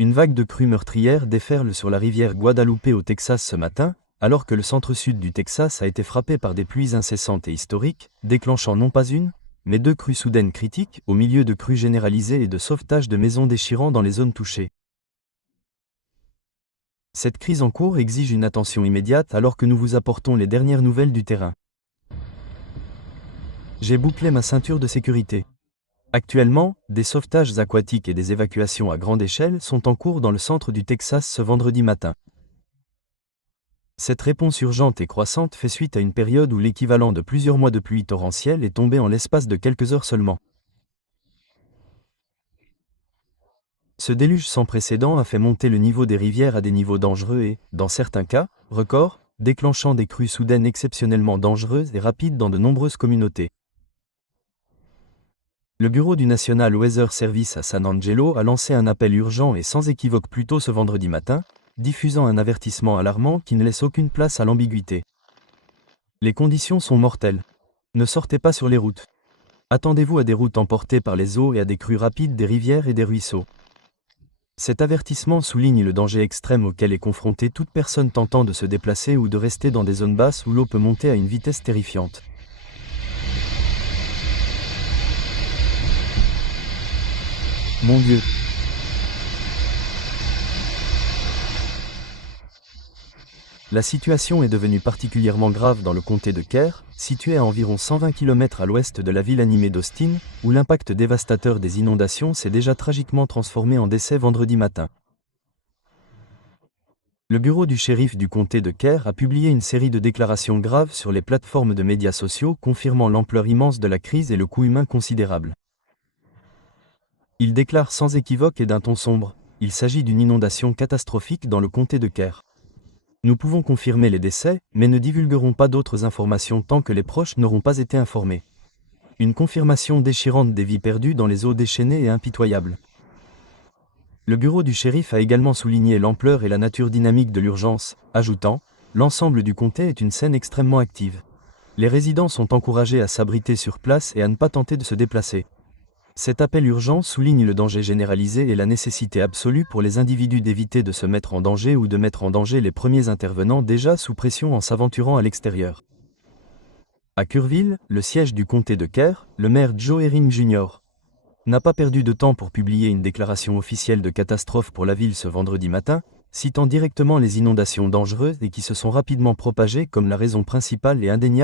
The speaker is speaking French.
Une vague de crues meurtrières déferle sur la rivière Guadalupe au Texas ce matin, alors que le centre-sud du Texas a été frappé par des pluies incessantes et historiques, déclenchant non pas une, mais 2 crues soudaines critiques, au milieu de crues généralisées et de sauvetages de maisons déchirant dans les zones touchées. Cette crise en cours exige une attention immédiate alors que nous vous apportons les dernières nouvelles du terrain. J'ai bouclé ma ceinture de sécurité. Actuellement, des sauvetages aquatiques et des évacuations à grande échelle sont en cours dans le centre du Texas ce vendredi matin. Cette réponse urgente et croissante fait suite à une période où l'équivalent de plusieurs mois de pluie torrentielle est tombé en l'espace de quelques heures seulement. Ce déluge sans précédent a fait monter le niveau des rivières à des niveaux dangereux et, dans certains cas, records, déclenchant des crues soudaines exceptionnellement dangereuses et rapides dans de nombreuses communautés. Le bureau du National Weather Service à San Angelo a lancé un appel urgent et sans équivoque plus tôt ce vendredi matin, diffusant un avertissement alarmant qui ne laisse aucune place à l'ambiguïté. Les conditions sont mortelles. Ne sortez pas sur les routes. Attendez-vous à des routes emportées par les eaux et à des crues rapides des rivières et des ruisseaux. Cet avertissement souligne le danger extrême auquel est confrontée toute personne tentant de se déplacer ou de rester dans des zones basses où l'eau peut monter à une vitesse terrifiante. Mon Dieu! La situation est devenue particulièrement grave dans le comté de Kerr, situé à environ 120 km à l'ouest de la ville animée d'Austin, où l'impact dévastateur des inondations s'est déjà tragiquement transformé en décès vendredi matin. Le bureau du shérif du comté de Kerr a publié une série de déclarations graves sur les plateformes de médias sociaux confirmant l'ampleur immense de la crise et le coût humain considérable. Il déclare sans équivoque et d'un ton sombre, il s'agit d'une inondation catastrophique dans le comté de Kerr. Nous pouvons confirmer les décès, mais ne divulguerons pas d'autres informations tant que les proches n'auront pas été informés. Une confirmation déchirante des vies perdues dans les eaux déchaînées et impitoyables. Le bureau du shérif a également souligné l'ampleur et la nature dynamique de l'urgence, ajoutant « L'ensemble du comté est une scène extrêmement active. Les résidents sont encouragés à s'abriter sur place et à ne pas tenter de se déplacer. » Cet appel urgent souligne le danger généralisé et la nécessité absolue pour les individus d'éviter de se mettre en danger ou de mettre en danger les premiers intervenants déjà sous pression en s'aventurant à l'extérieur. À Kerrville, le siège du comté de Kerr, le maire Joe Herring Jr. n'a pas perdu de temps pour publier une déclaration officielle de catastrophe pour la ville ce vendredi matin, citant directement les inondations dangereuses et qui se sont rapidement propagées comme la raison principale et indéniable